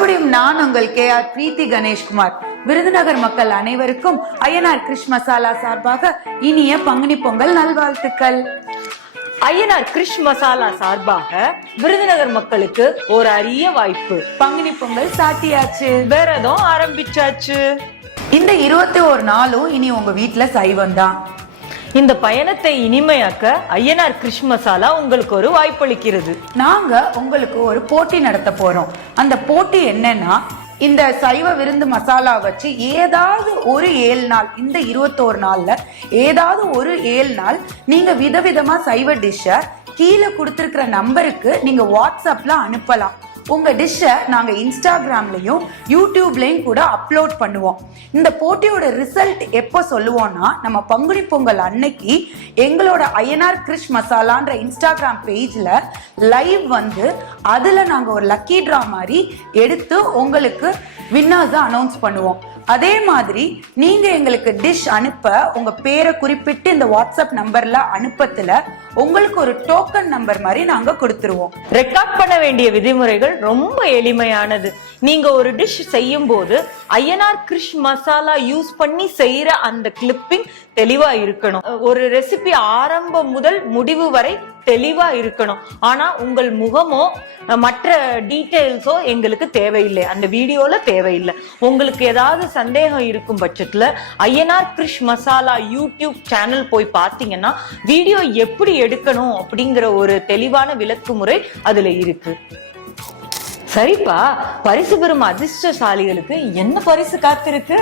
மறுபடியும் நான் உங்கள் KR பிரீத்தி கணேஷ்குமார். விருதுநகர் மக்கள் அனைவருக்கும் ஐயனார் கிருஷ் மசாலா சார்பாக இனிய பங்குனி பொங்கல் நல்வாழ்த்துக்கள். ஐயனார் கிருஷ் மசாலா சார்பாக விருதுநகர் மக்களுக்கு ஒரு அரிய வாய்ப்பு. பங்குனி பொங்கல் சாட்டியாச்சு, விரதம் ஆரம்பிச்சாச்சு. இந்த 21 நாளும் இனி உங்க வீட்டுல சைவம் தான். இந்த பயணத்தை இனிமையாக்க ஐயனார் கிருஷ் மசாலா உங்களுக்கு ஒரு வாய்ப்பளிக்கிறது. நாங்க உங்களுக்கு ஒரு போட்டி நடத்த போறோம். அந்த போட்டி என்னன்னா, இந்த சைவ விருந்து மசாலா வச்சு ஏதாவது ஒரு 7 நாள், இந்த 21 நாள்ல ஏதாவது ஒரு 7 நாள் நீங்க விதவிதமா சைவ டிஷ்ஷ கீழே கொடுத்திருக்கிற நம்பருக்கு நீங்க வாட்ஸ்அப்ல அனுப்பலாம். உங்க டிஷ்ஷை நாங்க இன்ஸ்டாகிராம்லயும் யூடியூப்லயும் கூட அப்லோட் பண்ணுவோம். இந்த போட்டியோட ரிசல்ட் எப்போ சொல்லுவோம்னா, நம்ம பங்குனி பொங்கல் அன்னைக்கு எங்களோட ஐயனார் கிருஷ் மசாலான்ற இன்ஸ்டாகிராம் பேஜ்ல லைவ் வந்து அதுல நாங்க ஒரு லக்கி டிரா மாதிரி எடுத்து உங்களுக்கு வின்னர்ஸை அனௌன்ஸ் பண்ணுவோம். அதே மாதிரி நீங்க எங்களுக்கு டிஷ் அனுப்ப உங்க பேரை குறிப்பிட்டு இந்த வாட்ஸ்அப் நம்பர்ல அனுப்பத்துல உங்களுக்கு ஒரு டோக்கன் நம்பர் மாதிரி நாங்க கொடுத்துருவோம். ரெக்கார்ட் பண்ண வேண்டிய விதிமுறைகள் ரொம்ப எளிமையானது. நீங்க ஒரு டிஷ் செய்யும் போது ஐயனார் கிருஷ் மசாலா யூஸ் பண்ணி செய்யற அந்த கிளிப்பிங் தெளிவா இருக்கணும். ஒரு ரெசிபி ஆரம்பம் முதல் முடிவு வரை தெளிவா இருக்கணும். ஆனா உங்கள் முகமோ மற்ற டீடைல்ஸோ எங்களுக்கு தேவையில்லை, அந்த வீடியோல தேவையில்லை. உங்களுக்கு ஏதாவது சந்தேகம் இருக்கும் பட்சத்துல ஐயனார் கிருஷ் மசாலா யூடியூப் சேனல் போய் பார்த்தீங்கன்னா வீடியோ எப்படி எடுக்கணும் அப்படிங்கிற ஒரு தெளிவான விளக்கு முறை அதுல இருக்கு. சரிப்பா, பரிசு பெறும் அதிர்ஷ்டசாலிகளுக்கு என்ன பரிசு காத்திருக்கு?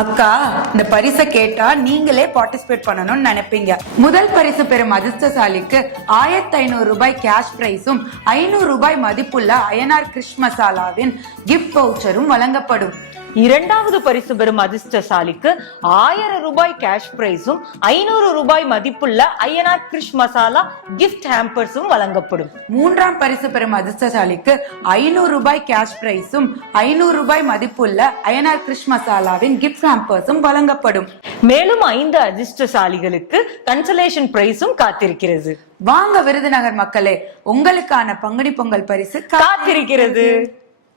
அக்கா, இந்த பரிசை கேட்டா நீங்களே பார்ட்டிசிபேட் பண்ணணும்னு நினைப்பீங்க. முதல் பரிசு பெறும் அதிர்ஷ்டசாலிக்கு 1500 ரூபாய் கேஷ் பிரைஸும் 500 ரூபாய் மதிப்புள்ள ஐயனார் கிருஷ் மசாலாவின் கிஃப்ட் வவுச்சரும் வழங்கப்படும். இரண்டாவது பரிசு பெறும் அதிர்ஷ்டசாலிக்கு 1000 ரூபாய் கேஷ் பிரைஸும் 500 ரூபாய் மதிப்புள்ள ஐயனார் கிருஷ் மசாலா கிஃப்ட் ஹேம்பர்ஸும் வழங்கப்படும். மூன்றாம் பரிசு பெறும் அதிர்ஷ்டசாலிக்கு 500 ரூபாய் கேஷ் பிரைஸும் 500 ரூபாய் மதிப்புள்ள ஐயனார் கிருஷ் மசாலாவின் கிஃப்ட் ஹேம்பர்ஸும் வழங்கப்படும். மேலும் 5 அதிர்ஷ்டசாலிகளுக்கு கன்சலேஷன் பிரைஸும் காத்திருக்கிறது. வாங்க விருதுநகர் மக்களே, உங்களுக்கான பங்குனி பொங்கல் பரிசு காத்திருக்கிறது.